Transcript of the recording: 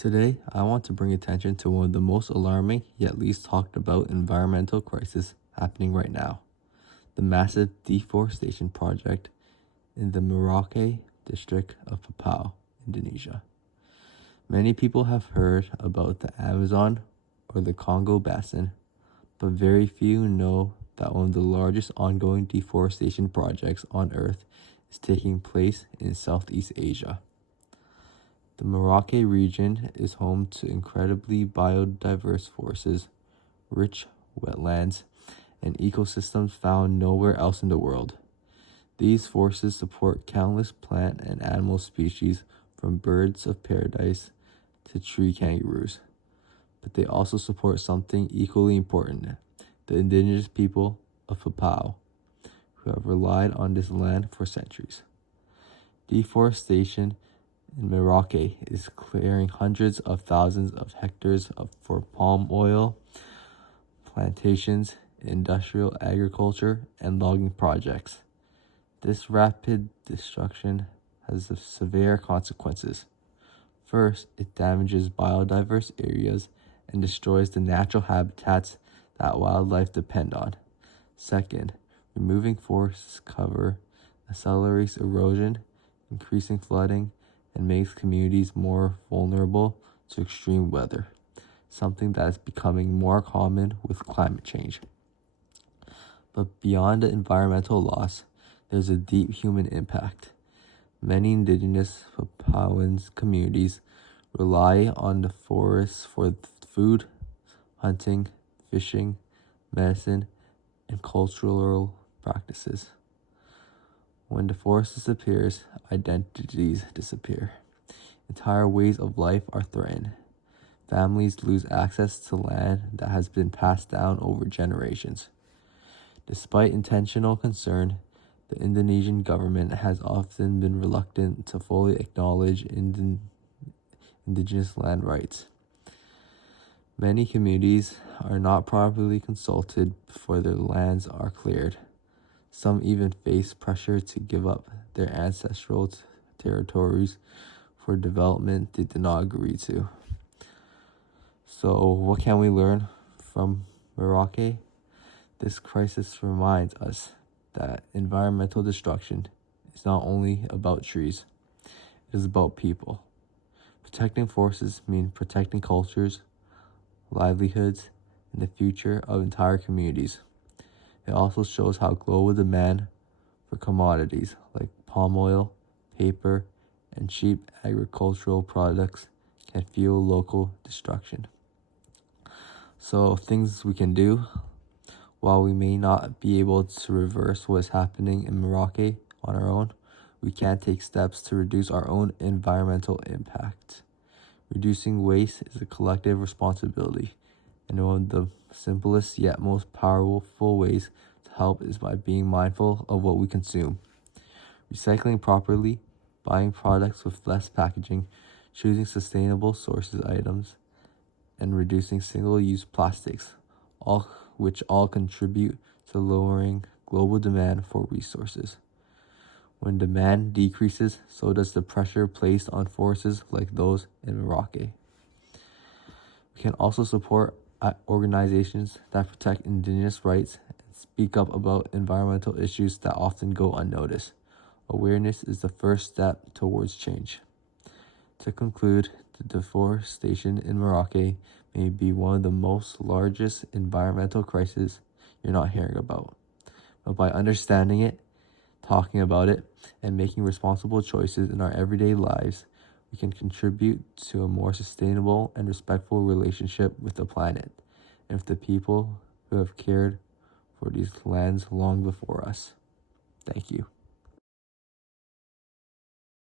Today, I want to bring attention to one of the most alarming yet least talked about environmental crises happening right now, the massive deforestation project in the Merauke district of Papua, Indonesia. Many people have heard about the Amazon or the Congo Basin, but very few know that one of the largest ongoing deforestation projects on Earth is taking place in Southeast Asia. The Merauke region is home to incredibly biodiverse forests, rich wetlands, and ecosystems found nowhere else in the world. These forests support countless plant and animal species, from birds of paradise to tree kangaroos. But they also support something equally important: the indigenous people of Papua, who have relied on this land for centuries. Deforestation in Merauke is clearing hundreds of thousands of hectares for palm oil plantations, industrial agriculture, and logging projects. This rapid destruction has severe consequences. First, it damages biodiverse areas and destroys the natural habitats that wildlife depend on. Second, removing forest cover accelerates erosion, increasing flooding, and makes communities more vulnerable to extreme weather, something that is becoming more common with climate change. But beyond the environmental loss, there's a deep human impact. Many indigenous Papuan communities rely on the forests for food, hunting, fishing, medicine, and cultural practices. When the forest disappears, identities disappear. Entire ways of life are threatened. Families lose access to land that has been passed down over generations. Despite intentional concern, the Indonesian government has often been reluctant to fully acknowledge indigenous land rights. Many communities are not properly consulted before their lands are cleared. Some even face pressure to give up their ancestral territories for development they did not agree to. So, what can we learn from Merauke? This crisis reminds us that environmental destruction is not only about trees, it is about people. Protecting forests means protecting cultures, livelihoods, and the future of entire communities. It also shows how global demand for commodities like palm oil, paper, and cheap agricultural products can fuel local destruction. So, things we can do: while we may not be able to reverse what is happening in Merauke on our own, we can take steps to reduce our own environmental impact. Reducing waste is a collective responsibility, and one of the simplest yet most powerful ways to help is by being mindful of what we consume. Recycling properly, buying products with less packaging, choosing sustainable sources items, and reducing single-use plastics, which all contribute to lowering global demand for resources. When demand decreases, so does the pressure placed on forces like those in Merauke. We can also support organizations that protect indigenous rights and speak up about environmental issues that often go unnoticed. Awareness is the first step towards change. To conclude, the deforestation in Merauke may be one of the most largest environmental crises you're not hearing about. But by understanding it, talking about it, and making responsible choices in our everyday lives, we can contribute to a more sustainable and respectful relationship with the planet and with the people who have cared for these lands long before us. Thank you.